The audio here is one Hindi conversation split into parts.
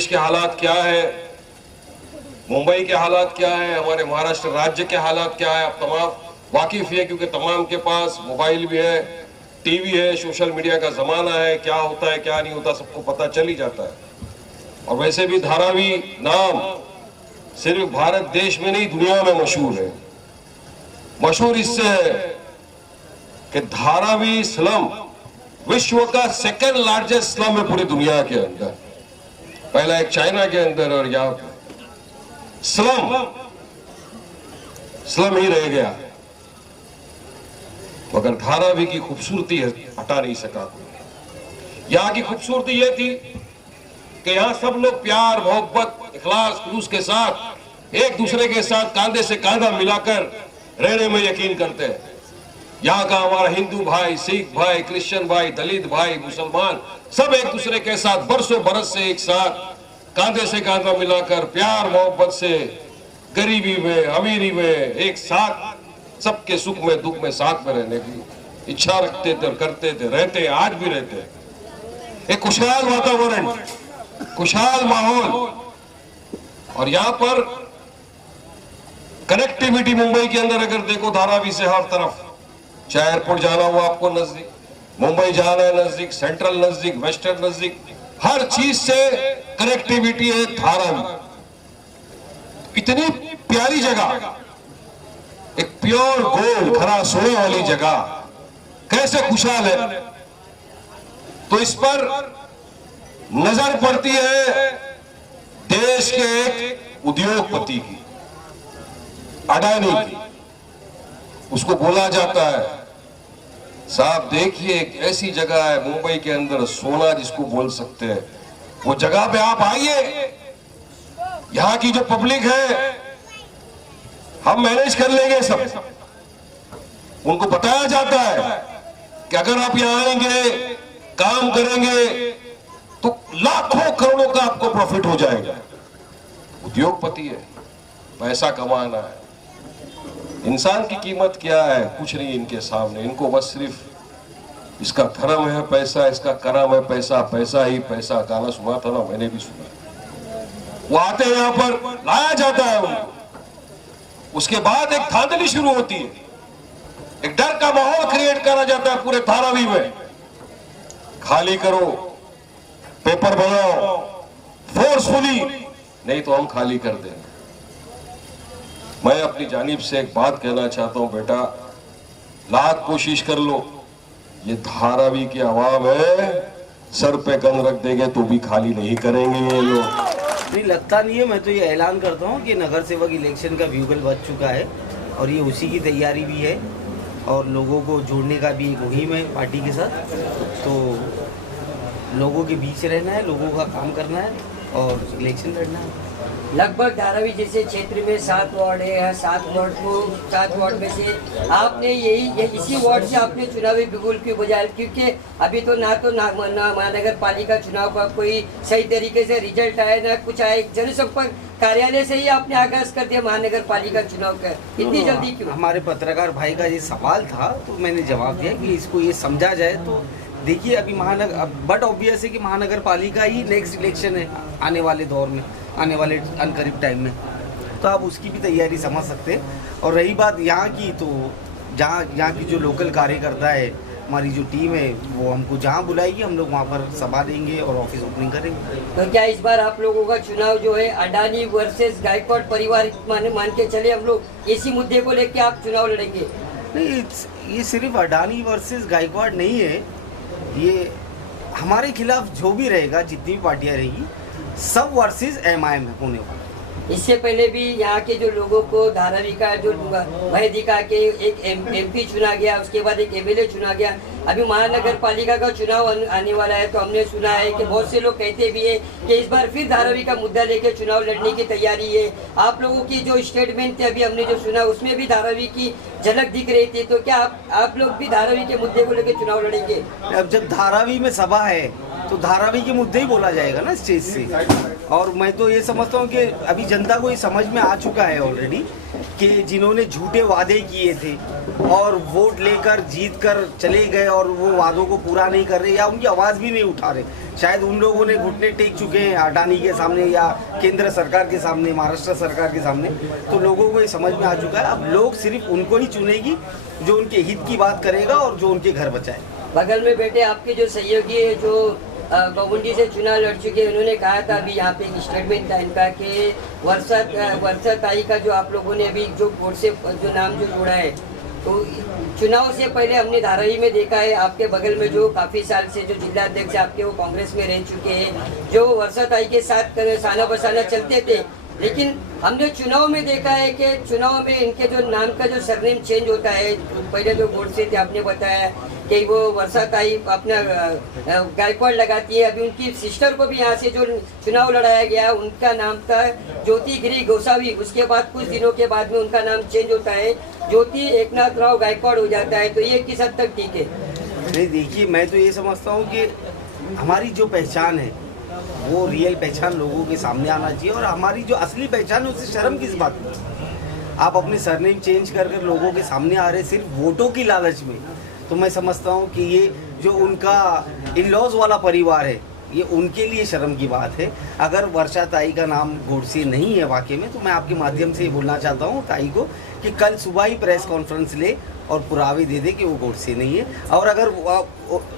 देश के हालात क्या है, मुंबई के हालात क्या है, हमारे महाराष्ट्र राज्य के हालात क्या है, आप तमाम वाकिफ है क्योंकि तमाम के पास मोबाइल भी है, टीवी है, सोशल मीडिया का जमाना है, क्या होता है क्या नहीं होता सबको पता चल ही जाता है। और वैसे भी धारावी नाम सिर्फ भारत देश में नहीं दुनिया में मशहूर है। मशहूर इससे है कि धारावी स्लम विश्व का सेकंड लार्जेस्ट स्लम है पूरी दुनिया के अंदर। पहला एक चाइना के अंदर और यहाँ स्लम ही रह गया, मगर धारावी की खूबसूरती हटा नहीं सका। यहाँ की खूबसूरती यह थी कि यहाँ सब लोग प्यार मोहब्बत इखलास खुलूस के साथ एक दूसरे के साथ कांधे से कांधा मिलाकर रहने में यकीन करते हैं। यहाँ का हमारा हिंदू भाई, सिख भाई, क्रिश्चियन भाई, दलित भाई, मुसलमान सब एक दूसरे के साथ बरसों बरस से एक साथ कांधे से कांधा मिलाकर प्यार मोहब्बत से गरीबी में अमीरी में एक साथ सबके सुख में दुख में साथ में रहने की इच्छा रखते थे और करते थे, रहते आज भी रहते हैं। एक खुशहाल वातावरण, खुशहाल माहौल। और यहाँ पर कनेक्टिविटी मुंबई के अंदर अगर देखो धारावी से हर तरफ, चाहे एयरपोर्ट जाना हो आपको नजदीक, मुंबई जाना है नजदीक, सेंट्रल नजदीक, वेस्टर्न नजदीक, हर चीज से कनेक्टिविटी है धारावी। इतनी प्यारी जगह, एक प्योर गोल्ड खरा सोने वाली जगह, कैसे खुशहाल है। तो इस पर नजर पड़ती है देश के एक उद्योगपति की, अडानी की। उसको बोला जाता है साहब देखिए एक ऐसी जगह है मुंबई के अंदर, सोना जिसको बोल सकते हैं, वो जगह पे आप आइए, यहाँ की जो पब्लिक है हम मैनेज कर लेंगे सब। उनको बताया जाता है कि अगर आप यहाँ आएंगे काम करेंगे तो लाखों करोड़ों का आपको प्रॉफिट हो जाएगा। उद्योगपति है, पैसा कमाना है। इंसान की कीमत क्या है, कुछ नहीं इनके सामने। इनको बस सिर्फ इसका धर्म है पैसा, इसका करम है पैसा, पैसा ही पैसा। गाना सुना था ना, मैंने भी सुना। वो आते हैं यहाँ पर, लाया जाता है उनको, उसके बाद एक धांधली शुरू होती है, एक डर का माहौल क्रिएट करा जाता है पूरे धारावी में। खाली करो, पेपर बनाओ फोर्सफुली, नहीं तो हम खाली कर देंगे। मैं अपनी जानिब से एक बात कहना चाहता हूं, बेटा लाख कोशिश कर लो, ये धारावी की आवाम है, सर पे गन रख देंगे तो भी खाली नहीं करेंगे ये लोग। नहीं लगता नहीं है। मैं तो ये ऐलान करता हूँ कि नगर सेवक इलेक्शन का ब्यूगल बज चुका है और ये उसी की तैयारी भी है और लोगों को जोड़ने का भी एक मुहिम है पार्टी के साथ। तो लोगों के बीच रहना है, लोगों का काम करना है और इलेक्शन लड़ना है। लगभग धारावी जैसे क्षेत्र में 7 वार्ड है, 7 वार्ड में से आपने इसी वार्ड से आपने चुनावी बिगुल की बजाय, क्योंकि अभी तो ना महानगर पालिका चुनाव का कोई सही तरीके से रिजल्ट आया ना कुछ आया। जनसंपर्क कार्यालय से ही आपने आगाज कर दिया महानगर पालिका चुनाव का, इतनी जल्दी क्यों? हमारे पत्रकार भाई का ये सवाल था तो मैंने जवाब दिया कि इसको ये समझा जाए। तो देखिए अभी बट ऑब्वियस है कि महानगर पालिका ही नेक्स्ट इलेक्शन है आने वाले दौर में, आने वाले अनकरीब टाइम में, तो आप उसकी भी तैयारी समझ सकते हैं। और रही बात यहाँ की, तो यहाँ की जो लोकल कार्यकर्ता है, हमारी जो टीम है, वो हमको जहाँ बुलाएगी हम लोग वहाँ पर सभा देंगे और ऑफिस ओपनिंग करेंगे। तो क्या इस बार आप लोगों का चुनाव जो है अडानी वर्सेस गायकवाड़ परिवार मान के चले हम लोग, इसी मुद्दे को लेकर आप चुनाव लड़ेंगे? नहीं, ये सिर्फ अडानी वर्सेस गायकवाड़ नहीं है, ये हमारे खिलाफ जो भी रहेगा, जितनी भी पार्टियां रहेगी, सब वर्सेस एमआईएम होने वाला। इससे पहले भी यहाँ के जो लोगों को धारावी का जो भय दिखा के एक एमपी चुना गया, उसके बाद एक एमएलए चुना गया। अभी महानगर पालिका का चुनाव आने वाला है, तो हमने सुना है कि बहुत से लोग कहते भी है कि इस बार फिर धारावी का मुद्दा लेके चुनाव लड़ने की तैयारी है। आप लोगों की जो स्टेटमेंट थे अभी हमने जो सुना, उसमें भी धारावी की झलक दिख रही थी। तो क्या आप लोग भी धारावी के मुद्दे को लेकर चुनाव लड़ेंगे? अब जब धारावी में सभा है तो धारावी के मुद्दे ही बोला जाएगा ना स्टेज से। और मैं तो ये समझता हूँ कि अभी जनता को ये समझ में आ चुका है ऑलरेडी कि जिन्होंने झूठे वादे किए थे और वोट लेकर जीत कर चले गए और वो वादों को पूरा नहीं कर रहे या उनकी आवाज़ भी नहीं उठा रहे। शायद उन लोगों ने घुटने टेक चुके हैं अडानी के सामने या केंद्र सरकार के सामने, महाराष्ट्र सरकार के सामने, तो लोगों को ये समझ में आ चुका है अब लोग सिर्फ उनको ही चुनेगी जो उनके हित की बात करेगा और जो उनके घर बचाए। बगल में बैठे आपके जो सहयोगी है जो गौमुंडी से चुनाव लड़ चुके हैं, उन्होंने कहा था अभी यहाँ पे एक स्टेटमेंट था इनका कि वर्षा ताई का जो आप लोगों ने अभी जो बोर्ड से जो नाम जो जोड़ा है, तो चुनाव से पहले हमने धारावी में देखा है आपके बगल में जो काफी साल से जो जिला अध्यक्ष आपके वो कांग्रेस में रह चुके हैं, जो वर्षा ताई के साथ साना बसाना चलते थे, लेकिन हमने चुनाव में देखा है कि चुनाव में इनके जो नाम का जो सरनेम चेंज होता है, पहले जो बोर्ड से थे आपने बताया कि वो वर्षा ताई अपना गायकवाड़ लगाती है, अभी उनकी सिस्टर को भी यहाँ से जो चुनाव लड़ाया गया उनका नाम था ज्योति गिरी गोसावी, उसके बाद कुछ दिनों के बाद में उनका नाम चेंज होता है, ज्योति एकनाथ राव गायकवाड़ हो जाता है, तो ये किस हद तक ठीक है? नहीं देखिए, मैं तो ये समझता हूँ कि हमारी जो पहचान है वो रियल पहचान लोगों के सामने आना चाहिए और हमारी जो असली पहचान है उससे शर्म किस बात की। आप अपने सरनेम चेंज कर कर लोगों के सामने आ रहे सिर्फ वोटों की लालच में, तो मैं समझता हूँ कि ये जो उनका इन-लॉज वाला परिवार है ये उनके लिए शर्म की बात है। अगर वर्षा ताई का नाम गोडसे नहीं है वाकई में, तो मैं आपके माध्यम से ये बोलना चाहता हूँ ताई को कि कल सुबह ही प्रेस कॉन्फ्रेंस ले और पुरावे दे दे कि वो गोडसे नहीं है। और अगर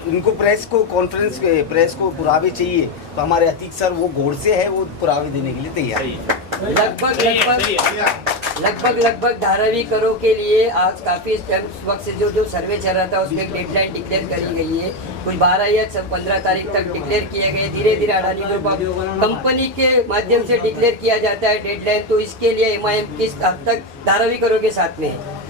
उनको प्रेस को पुरावे चाहिए तो हमारे अतीक सर वो गोडसे है, वो पुरावे देने के लिए तैयार है। लगभग धारावी करो के लिए आज काफी वक्त से जो सर्वे चल रहा था उसमें एक डेडलाइन डिक्लेयर करी गई है, कुछ 12 या 15 तारीख तक डिक्लेयर किए गए। धीरे धीरे अडानी ग्रुप कंपनी के माध्यम से डिक्लेयर किया जाता है डेडलाइन, तो इसके लिए MIM किस हद तक धारावी करो के साथ में है?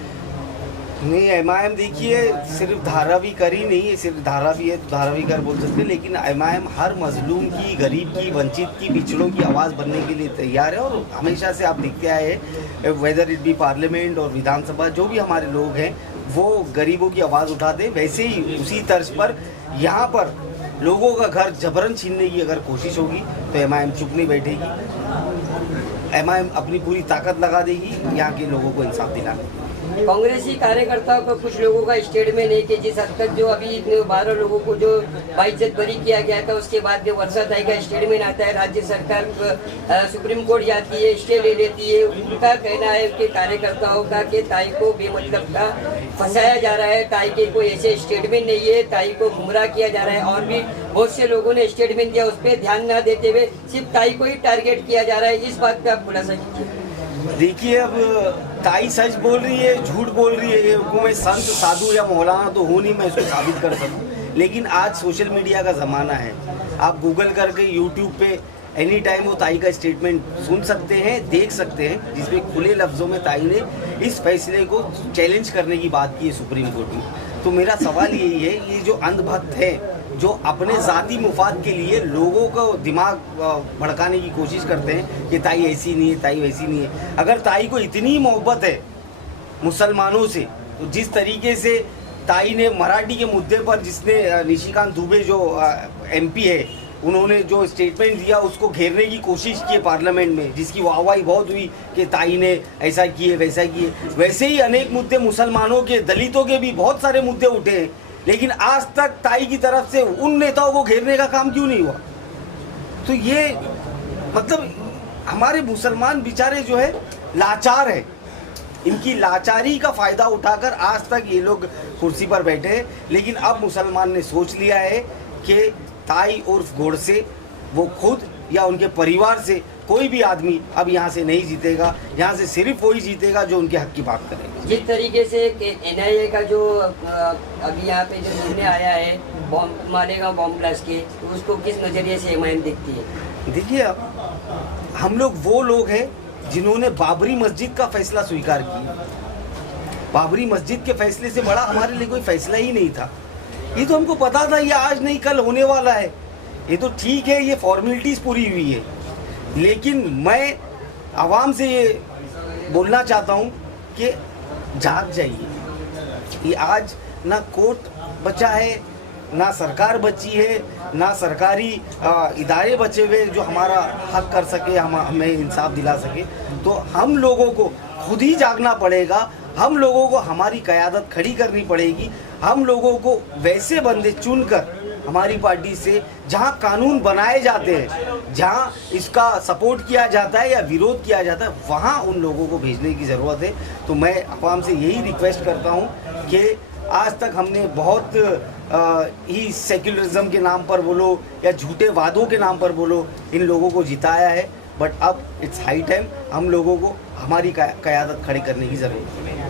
नहीं, MIM देखिए सिर्फ धारावी कर ही नहीं है, सिर्फ धारावी है तो धारावी कर बोल सकते हैं, लेकिन MIM हर मजलूम की, गरीब की, वंचित की, पिछड़ों की आवाज़ बनने के लिए तैयार है। और हमेशा से आप देखते आए हैं वेदर इट बी पार्लियामेंट और विधानसभा, जो भी हमारे लोग हैं वो गरीबों की आवाज़ उठाते हैं। वैसे ही उसी तर्ज पर यहाँ पर लोगों का घर जबरन छीनने की अगर कोशिश होगी तो MIM चुप नहीं बैठेगी। MIM अपनी पूरी ताकत लगा देगी यहाँ के लोगों को इंसाफ दिलाने। कांग्रेसी कार्यकर्ताओं को कुछ लोगों का स्टेटमेंट है कि जिस हद तक जो अभी 12 लोगों को जो बाइज्जत बरी किया गया था उसके बाद जो वर्षा ताई का स्टेटमेंट आता है, राज्य सरकार सुप्रीम कोर्ट जाती है, स्टे ले लेती है। उनका कहना है कि कार्यकर्ताओं का कि ताई को बेमतलब का फंसाया जा रहा है, ताई के कोई ऐसे स्टेटमेंट नहीं है, ताई को गुमराह किया जा रहा है। और भी बहुत से लोगों ने स्टेटमेंट दिया, उस पर ध्यान न देते हुए सिर्फ ताई को ही टारगेट किया जा रहा है। इस बात पर आप खुलासा कीजिए। देखिए, अब ताई सच बोल रही है, झूठ बोल रही है, ये मैं संत साधु या मौलाना तो हूँ नहीं मैं इसको साबित कर सकूँ, लेकिन आज सोशल मीडिया का ज़माना है। आप गूगल करके यूट्यूब पे एनी टाइम वो ताई का स्टेटमेंट सुन सकते हैं, देख सकते हैं, जिसमें खुले लफ्ज़ों में ताई ने इस फैसले को चैलेंज करने की बात की है सुप्रीम कोर्ट में। तो मेरा सवाल यही है, ये जो अंधभक्त है जो अपने ज़ाती मुफाद के लिए लोगों को दिमाग भड़काने की कोशिश करते हैं कि ताई ऐसी नहीं है, ताई वैसी नहीं है। अगर ताई को इतनी मोहब्बत है मुसलमानों से, तो जिस तरीके से ताई ने मराठी के मुद्दे पर, जिसने निशिकांत दुबे जो MP है, उन्होंने जो स्टेटमेंट दिया उसको घेरने की कोशिश की पार्लियामेंट में, जिसकी वाहवाही बहुत हुई कि ताई ने ऐसा किए वैसा किए, वैसे ही अनेक मुद्दे मुसलमानों के, दलितों के भी बहुत सारे मुद्दे उठे हैं, लेकिन आज तक ताई की तरफ से उन नेताओं को घेरने का काम क्यों नहीं हुआ? तो ये मतलब हमारे मुसलमान बेचारे जो है लाचार है, इनकी लाचारी का फ़ायदा उठाकर आज तक ये लोग कुर्सी पर बैठे हैं। लेकिन अब मुसलमान ने सोच लिया है कि ताई उर्फ गोडसे वो खुद या उनके परिवार से कोई भी आदमी अब यहाँ से नहीं जीतेगा, यहाँ से सिर्फ वही जीतेगा जो उनके हक की बात करेगा। जिस तरीके से NIA का जो अभी यहाँ पे जो निर्णय आया है मालेगांव बॉम्ब ब्लास्ट के, तो उसको किस नज़रिए से MIM देखती है? देखिए, अब हम लोग वो लोग हैं जिन्होंने बाबरी मस्जिद का फैसला स्वीकार किया। बाबरी मस्जिद के फैसले से बड़ा हमारे लिए कोई फैसला ही नहीं था। ये तो हमको पता था ये आज नहीं कल होने वाला है, ये तो ठीक है, ये फॉर्मेलिटीज़ पूरी हुई है, लेकिन मैं आवाम से ये बोलना चाहता हूँ कि जाग जाइए। ये आज ना कोर्ट बचा है, ना सरकार बची है, ना सरकारी इदारे बचे हुए जो हमारा हक कर सके, हमें इंसाफ दिला सके। तो हम लोगों को खुद ही जागना पड़ेगा हम लोगों को हमारी क़यादत खड़ी करनी पड़ेगी। हम लोगों को वैसे बंदे चुनकर हमारी पार्टी से, जहां कानून बनाए जाते हैं, जहां इसका सपोर्ट किया जाता है या विरोध किया जाता है, वहां उन लोगों को भेजने की ज़रूरत है। तो मैं अवाम से यही रिक्वेस्ट करता हूं कि आज तक हमने बहुत ही सेक्युलरिज्म के नाम पर बोलो या झूठे वादों के नाम पर बोलो इन लोगों को जिताया है, बट अब इट्स हाई टाइम हम लोगों को हमारी क़यादत खड़ी करने की ज़रूरत है।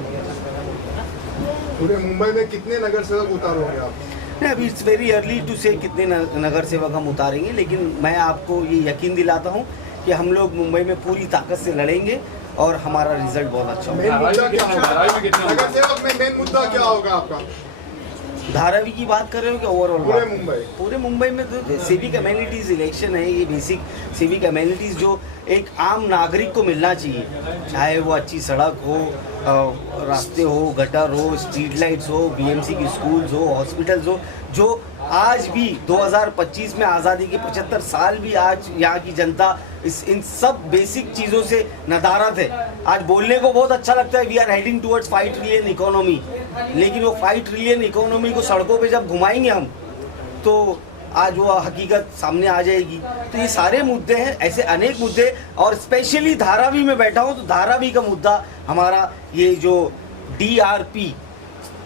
पूरे मुंबई में कितने नगर सेवक उतारोगे आप? नहीं, अभी इट्स वेरी अर्ली टू से कितने नगर सेवक हम उतारेंगे, लेकिन मैं आपको ये यकीन दिलाता हूँ कि हम लोग मुंबई में पूरी ताकत से लड़ेंगे और हमारा रिजल्ट बहुत अच्छा होगा। मेन मुद्दा क्या होगा? नगर सेवक में मेन मुद्दा क्या होगा आपका? धारावी की बात कर रहे हो कि ओवरऑल? पूरे मुंबई में तो सिविक एमेनिटीज इलेक्शन है, ये बेसिक सिविक एमेनिटीज जो एक आम नागरिक को मिलना चाहिए, चाहे वो अच्छी सड़क हो, रास्ते हो, गटर हो, स्ट्रीट लाइट्स हो, बीएमसी की स्कूल्स हो, हॉस्पिटल्स हो, जो आज भी 2025 में आज़ादी के 75 साल भी आज यहाँ की जनता इन सब बेसिक चीज़ों से नदारत है। आज बोलने को बहुत अच्छा लगता है we are heading towards 5 trillion economy, लेकिन वो 5 ट्रिलियन इकोनॉमी को सड़कों पे जब घुमाएंगे हम तो आज वो हकीकत सामने आ जाएगी। तो ये सारे मुद्दे हैं, ऐसे अनेक मुद्दे, और स्पेशली धारावी में बैठा हूँ तो धारावी का मुद्दा हमारा ये जो DRP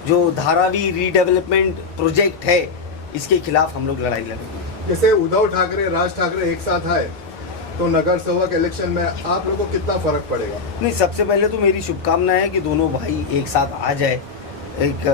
जो धारावी रीडेवलपमेंट प्रोजेक्ट है, इसके खिलाफ हम लोग लड़ाई लड़ेंगे। जैसे उद्धव ठाकरे, राज ठाकरे एक साथ आए तो नगर सेवक इलेक्शन में आप लोगों को कितना फर्क पड़ेगा? नहीं, सबसे पहले तो मेरी शुभकामना है कि दोनों भाई एक साथ आ जाए। एक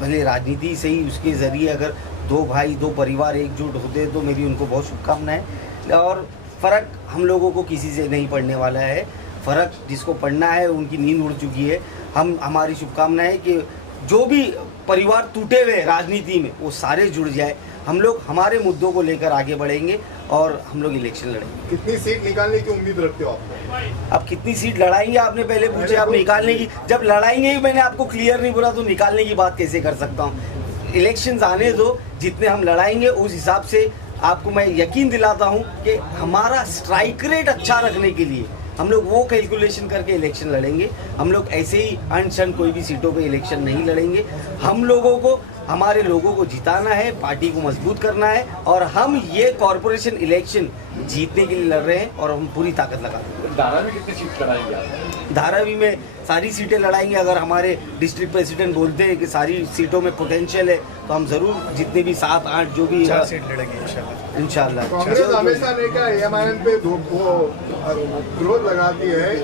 पहले राजनीति से ही उसके ज़रिए अगर दो भाई, दो परिवार एकजुट होते तो मेरी उनको बहुत शुभकामनाएं। और फ़र्क हम लोगों को किसी से नहीं पड़ने वाला है, फ़र्क जिसको पड़ना है उनकी नींद उड़ चुकी है। हमारी शुभकामना है कि जो भी परिवार टूटे हुए राजनीति में वो सारे जुड़ जाए। हम लोग हमारे मुद्दों को लेकर आगे बढ़ेंगे और हम लोग इलेक्शन लड़ेंगे। कितनी सीट निकालने की उम्मीद रखते हो आप? अब कितनी सीट लड़ाएंगे आपने पहले पूछे, आप निकालने की, जब लड़ाएंगे ही मैंने आपको क्लियर नहीं बोला तो निकालने की बात कैसे कर सकता हूँ? इलेक्शंस आने दो, जितने हम लड़ाएंगे उस हिसाब से आपको मैं यकीन दिलाता हूँ कि हमारा स्ट्राइक रेट अच्छा रखने के लिए हम लोग वो कैलकुलेशन करके इलेक्शन लड़ेंगे। हम लोग ऐसे ही अनशन कोई भी सीटों पे इलेक्शन नहीं लड़ेंगे। हम लोगों को, हमारे लोगों को जिताना है, पार्टी को मजबूत करना है, और हम ये कॉरपोरेशन इलेक्शन जीतने के लिए लड़ रहे हैं और हम पूरी ताकत लगा रहे हैं। धारावी में कितनी सीट लड़ाएंगे आप? धारावी में सारी सीटें लड़ाएंगे। अगर हमारे डिस्ट्रिक्ट प्रेसिडेंट बोलते हैं कि सारी सीटों में पोटेंशियल है तो हम ज़रूर जितने भी 7-8 जो भी 4 सीट लड़ेंगे इंशाल्लाह। कांग्रेस हमेशा ने क्या एमआईएम पे विरोध लगाती है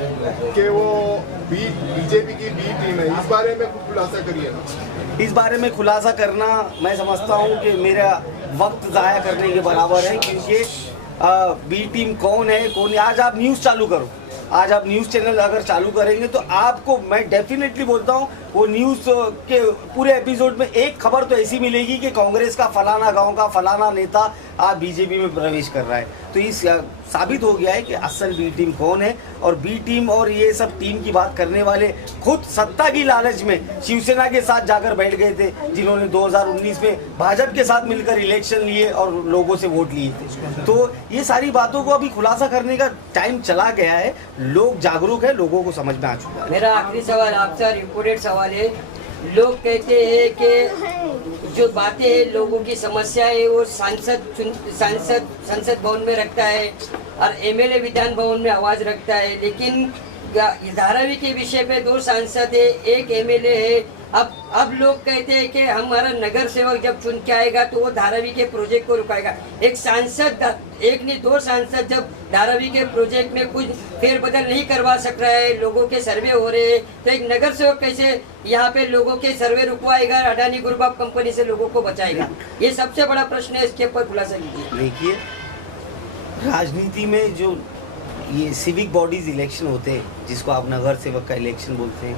कि वो बीजेपी की बी टीम है, इस बारे में कुछ खुलासा करिए ना। इस बारे में खुलासा करना मैं समझता हूँ कि मेरा वक्त ज़ाया करने के बराबर है, क्योंकि बी टीम कौन है कौन है, आज आप न्यूज़ चालू करो, आज आप न्यूज़ चैनल अगर चालू करेंगे तो आपको मैं डेफिनेटली बोलता हूँ वो न्यूज़ के पूरे एपिसोड में एक खबर तो ऐसी मिलेगी कि कांग्रेस का फलाना गांव का फलाना नेता आज बीजेपी में प्रवेश कर रहा है। तो इस साबित हो गया है कि असल बी टीम कौन है। और बी टीम और ये सब टीम की बात करने वाले खुद सत्ता की लालच में शिवसेना के साथ जाकर बैठ गए थे, जिन्होंने 2019 में भाजपा के साथ मिलकर इलेक्शन लिए और लोगों से वोट लिए थे। तो ये सारी बातों को अभी खुलासा करने का टाइम चला गया है, लोग जागरूक है, लोगों को समझ में आ चुका है। मेरा आखिरी सवाल आपसे रिपोर्टेड सवाल है। लोग कहते हैं कि जो बातें हैं, लोगों की समस्या है, वो संसद भवन में रखता है और एमएलए विधान भवन में आवाज रखता है, लेकिन धारावी के विषय पे 2 सांसद है, 1 एमएलए है। अब लोग कहते हैं कि हमारा नगर सेवक जब चुन के आएगा तो वो धारावी के प्रोजेक्ट को रुकाएगा। एक सांसद, एक नहीं 2 सांसद जब धारावी के प्रोजेक्ट में कुछ फेरबदल नहीं करवा सक रहा है, लोगों के सर्वे हो रहे हैं, तो एक नगर सेवक कैसे यहाँ पे लोगों के सर्वे रुकवाएगा, अडानी ग्रुप ऑफ कंपनी से लोगों को बचाएगा? ये सबसे बड़ा प्रश्न है, इसके ऊपर खुलासा कीजिए। देखिए, राजनीति में जो ये सिविक बॉडीज इलेक्शन होते हैं, जिसको आप नगर सेवक का इलेक्शन बोलते हैं,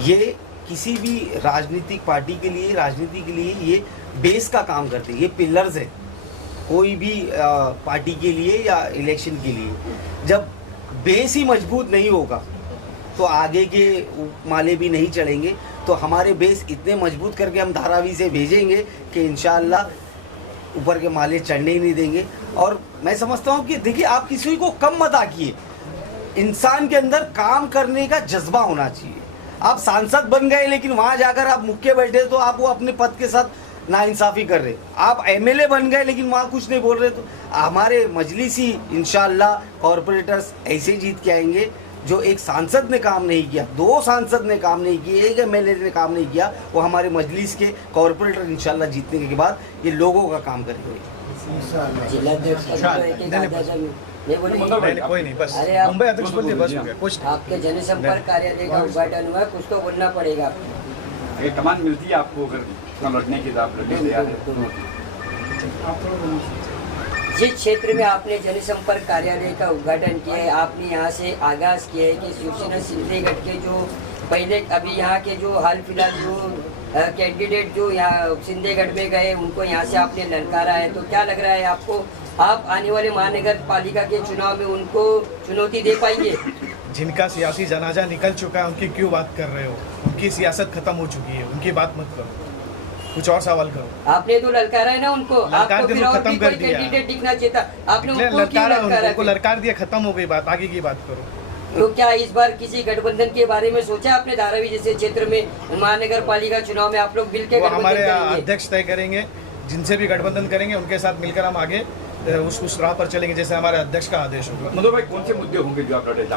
ये किसी भी राजनीतिक पार्टी के लिए, राजनीति के लिए ये बेस का काम करते हैं, ये पिलर्स है कोई भी पार्टी के लिए या इलेक्शन के लिए। जब बेस ही मजबूत नहीं होगा तो आगे के माले भी नहीं चढ़ेंगे। तो हमारे बेस इतने मजबूत करके हम धारावी से भेजेंगे कि इंशाअल्लाह ऊपर के माले चढ़ने ही नहीं देंगे। और मैं समझता हूँ कि देखिए, आप किसी को कम मत आकिए, इंसान के अंदर काम करने का जज्बा होना चाहिए। आप सांसद बन गए लेकिन वहां जाकर आप मुख्य बैठे तो आप वो अपने पद के साथ नाइंसाफी कर रहे। आप एमएलए बन गए लेकिन वहां कुछ नहीं बोल रहे। तो हमारे मजलिसी इंशाल्लाह कॉरपोरेटर्स ऐसे जीत के आएंगे। जो एक सांसद ने काम नहीं किया, 2 सांसद ने काम नहीं किए, 1 एमएलए ने काम नहीं किया, वो हमारे मजलिस के कॉरपोरेटर इंशाल्लाह जीतने के बाद ये लोगों का काम करेंगे। जिलाध्यक्ष का जो एक-एक आधा नहीं बोलिए। नहीं, कोई नहीं, बस अरे आप मुंबई अध्यक्ष बोलिए, बस हो गया, कुछ नहीं। आपके जनसंपर्क कार्यालय का उद्घाटन हुआ, कुछ तो बोलना पड़ेगा आपको। ये कमान मिलती है आपको अगर चुनाव लड़ने की आप लड़ने तैयार है। जिस क्षेत्र में आपने जनसंपर्क कार्यालय का उद्घाटन किया है, आपने यहाँ से आगाज किया है कि शिवसेना सिंधेगढ़ के जो पहले अभी यहाँ के जो हाल फिलहाल जो कैंडिडेट जो यहाँ सिंधेगढ़ में गए उनको यहाँ से आपने ललकारा है। तो क्या लग रहा है आपको, आप आने वाले महानगर पालिका के चुनाव में उनको चुनौती दे पाएंगे? जिनका सियासी जनाजा निकल चुका है उनकी क्यों बात कर रहे हो? उनकी सियासत खत्म हो चुकी है, उनकी बात मत करो, कुछ और सवाल करो। आपने तो ललकारा है ना उनको, आपको के फिर तो और खत्म भी कर कोई दिया। कैंडिडेट दिखना चाहिए था, आपने इसलिए उनको क्यों ललकारा? उनको ललकार दिया, खत्म हो गई बात, आगे की बात करो। तो क्या इस बार किसी गठबंधन के बारे में सोचा आपने? धारावी जैसे क्षेत्र में महानगर पालिका चुनाव में आप लोग मिलकर वो गठबंधन हमारे करेंगे? अध्यक्ष तय करेंगे, जिनसे भी गठबंधन करेंगे उनके साथ मिलकर हम आगे उस राह पर चलेंगे जैसे हमारे अध्यक्ष का आदेश होगा। मधु भाई, कौन से मुद्दे होंगे जो आप लड़े?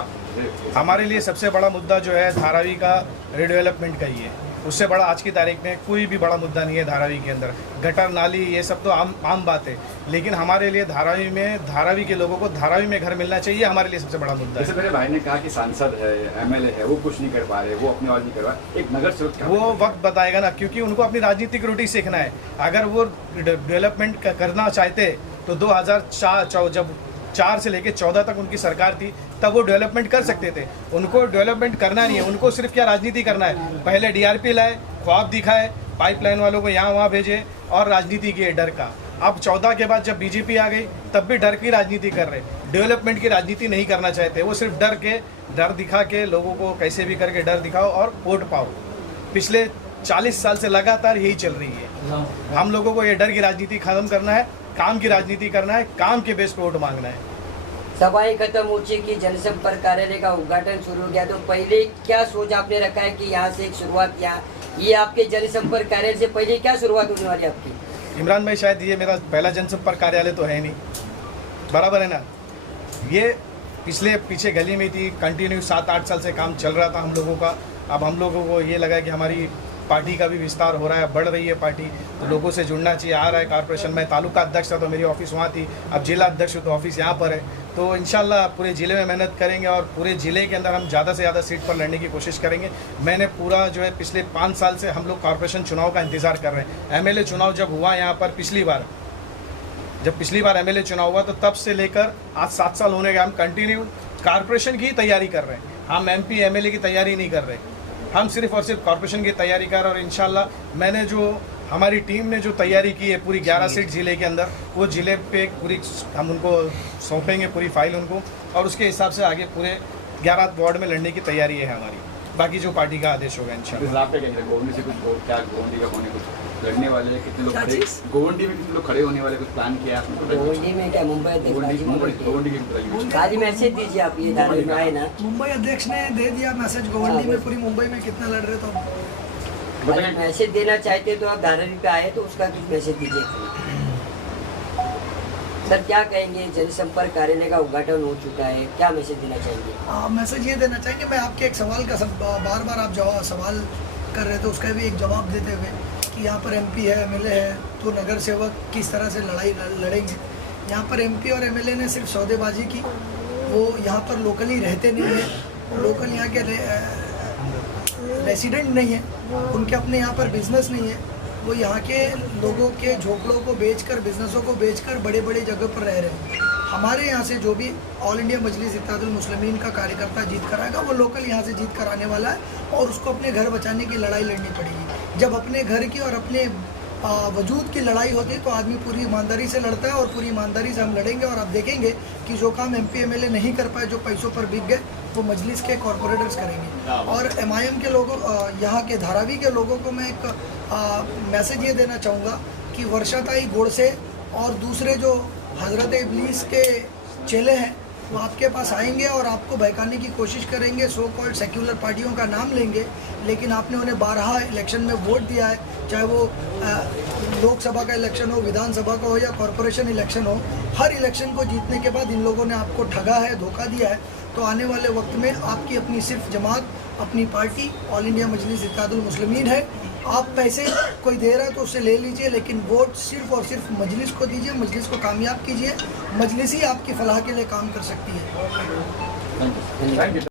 हमारे लिए सबसे बड़ा मुद्दा जो है धारावी का रिडेवलपमेंट का ही है। उससे बड़ा आज की तारीख में कोई भी बड़ा मुद्दा नहीं है धारावी के अंदर। गटर नाली ये सब तो आम बात है, लेकिन हमारे लिए धारावी के लोगों को धारावी में घर मिलना चाहिए, हमारे लिए सबसे बड़ा मुद्दा जैसे है। मेरे भाई ने कहा कि सांसद है, एमएलए है, वो कुछ नहीं कर पा रहे, वो अपनी आवाज नहीं कर पा रहे, एक नगर सेवक क्या वो वक्त बताएगा ना, क्योंकि उनको अपनी राजनीतिक रोटी सीखना है। अगर वो डेवलपमेंट करना चाहते तो 2004 जब 4 से लेकर 14 तक उनकी सरकार थी तब वो डेवलपमेंट कर सकते थे। उनको डेवलपमेंट करना नहीं है, उनको सिर्फ क्या राजनीति करना है। पहले डीआरपी लाए, ख्वाब दिखाए, पाइपलाइन वालों को यहाँ वहाँ भेजे और राजनीति की डर का। अब 14 के बाद जब बीजेपी आ गई तब भी डर की राजनीति कर रहे, डेवलपमेंट की राजनीति नहीं करना चाहते। वो सिर्फ डर दिखा के लोगों को कैसे भी करके डर दिखाओ और वोट पाओ। पिछले 40 साल से लगातार यही चल रही है। हम लोगों को ये डर की राजनीति खत्म करना है, काम की राजनीति करना है, काम के बेस पे वोट मांगना है। सभाएं खत्म हो चुकी, जनसंपर्क कार्यालय का उद्घाटन शुरू हो गया, तो पहले क्या सोच आपने रखा है कि यहाँ से एक शुरुआत, यहाँ ये आपके जनसंपर्क कार्यालय से पहले क्या शुरुआत होने वाली आपकी? इमरान भाई, शायद ये मेरा पहला जनसंपर्क कार्यालय तो है नहीं, बराबर है ना। ये पीछे गली में थी, कंटिन्यू 7-8 साल से काम चल रहा था हम लोगों का। अब हम लोगों को ये लगा कि हमारी पार्टी का भी विस्तार हो रहा है, बढ़ रही है पार्टी, तो लोगों से जुड़ना चाहिए। आ रहा है कॉर्पोरेशन में, तालुका अध्यक्ष था तो मेरी ऑफिस वहाँ थी, अब जिला अध्यक्ष तो ऑफिस यहाँ पर है। तो इंशाल्लाह पूरे ज़िले में मेहनत करेंगे और पूरे ज़िले के अंदर हम ज़्यादा से ज़्यादा सीट पर लड़ने की कोशिश करेंगे। मैंने पूरा जो है पिछले 5 साल से हम लोग कॉर्पोरेशन चुनाव का इंतज़ार कर रहे हैं। एमएलए चुनाव जब हुआ यहाँ पर पिछली बार एमएलए चुनाव हुआ, तो तब से लेकर आज 7 साल होने के हम कंटिन्यू कॉर्पोरेशन की तैयारी कर रहे हैं। हम एमपी एमएलए की तैयारी नहीं कर रहे, हम सिर्फ और सिर्फ कॉर्पोरेशन की तैयारी कर रहे हैं। और इंशाल्लाह मैंने जो हमारी टीम ने जो तैयारी की है पूरी 11 सीट ज़िले के अंदर, वो ज़िले पे पूरी हम उनको सौंपेंगे पूरी फाइल उनको, और उसके हिसाब से आगे पूरे 11 वार्ड में लड़ने की तैयारी है हमारी। बाकी जो पार्टी का आदेश होगा इंशाल्लाह। आप क्या कहेंगे? गोवंडी से कुछ क्या गोवंडी का होने कुछ लड़ने वाले कितने लोग खड़े, गोवंडी में कितने लोग खड़े होने वाले, कुछ प्लान किया आपने? गोवंडी में क्या मुंबई गोवंडी की बताइए। खाली मैसेज दीजिए आप, ये धारावी में आए ना, मुंबई अध्यक्ष ने दे दिया मैसेज गोवंडी में पूरी मुंबई में कितना लड़ रहे तो अगर मैसेज देना चाहते तो आप धारावी पे आए तो उसका कुछ मैसेज दीजिए। सर क्या कहेंगे, जनसंपर्क कार्यालय का उद्घाटन हो चुका है, क्या मैसेज देना चाहेंगे? मैसेज ये देना चाहेंगे, मैं आपके एक सवाल का बार बार आप सवाल कर रहे थे उसका भी एक जवाब देते हुए कि यहाँ पर एमपी है, एमएलए है, तो नगर सेवक किस तरह से लड़ाई लड़ेंगे। यहाँ पर एमपी और एमएलए ने सिर्फ सौदेबाजी की, वो यहाँ पर लोकली रहते नहीं है, लोकल यहाँ के रेसिडेंट नहीं है, उनके अपने यहाँ पर बिजनेस नहीं है, वो यहाँ के लोगों के झोपड़ों को बेचकर, बिजनेसों को बेचकर बड़े बड़े जगह पर रह रहे हैं। हमारे यहाँ से जो भी ऑल इंडिया मजलिस इत्तेहादुल मुस्लिमीन का कार्यकर्ता जीत कर आएगा, वो लोकल यहाँ से जीत कर आने वाला है और उसको अपने घर बचाने की लड़ाई लड़नी पड़ेगी। जब अपने घर की और अपने वजूद की लड़ाई होती है तो आदमी पूरी ईमानदारी से लड़ता है और पूरी ईमानदारी से हम लड़ेंगे। और आप देखेंगे कि जो काम एमपी एमएलए नहीं कर पाए, जो पैसों पर बिक गए, वो मजलिस के कॉरपोरेटर्स करेंगे। और एमआईएम के लोगों, यहाँ के धारावी के लोगों को मैं एक मैसेज ये देना चाहूँगा कि वर्षाताई गोडसे और दूसरे जो हज़रत इब्लीस के चेले हैं, वो आपके पास आएंगे और आपको बहकाने की कोशिश करेंगे, सो कॉल्ड सेक्युलर पार्टियों का नाम लेंगे, लेकिन आपने उन्हें 12 इलेक्शन में वोट दिया है, चाहे वो लोकसभा का इलेक्शन हो, विधानसभा का हो या कॉरपोरेशन इलेक्शन हो। हर इलेक्शन को जीतने के बाद इन लोगों ने आपको ठगा है, धोखा दिया है। तो आने वाले वक्त में आपकी अपनी सिर्फ जमात, अपनी पार्टी ऑल इंडिया मजलिस इत्तेहादुल मुस्लिमीन है। आप पैसे कोई दे रहा है तो उससे ले लीजिए, लेकिन वोट सिर्फ और सिर्फ मजलिस को दीजिए, मजलिस को कामयाब कीजिए। मजलिस ही आपकी फलाह के लिए काम कर सकती है। Thank you.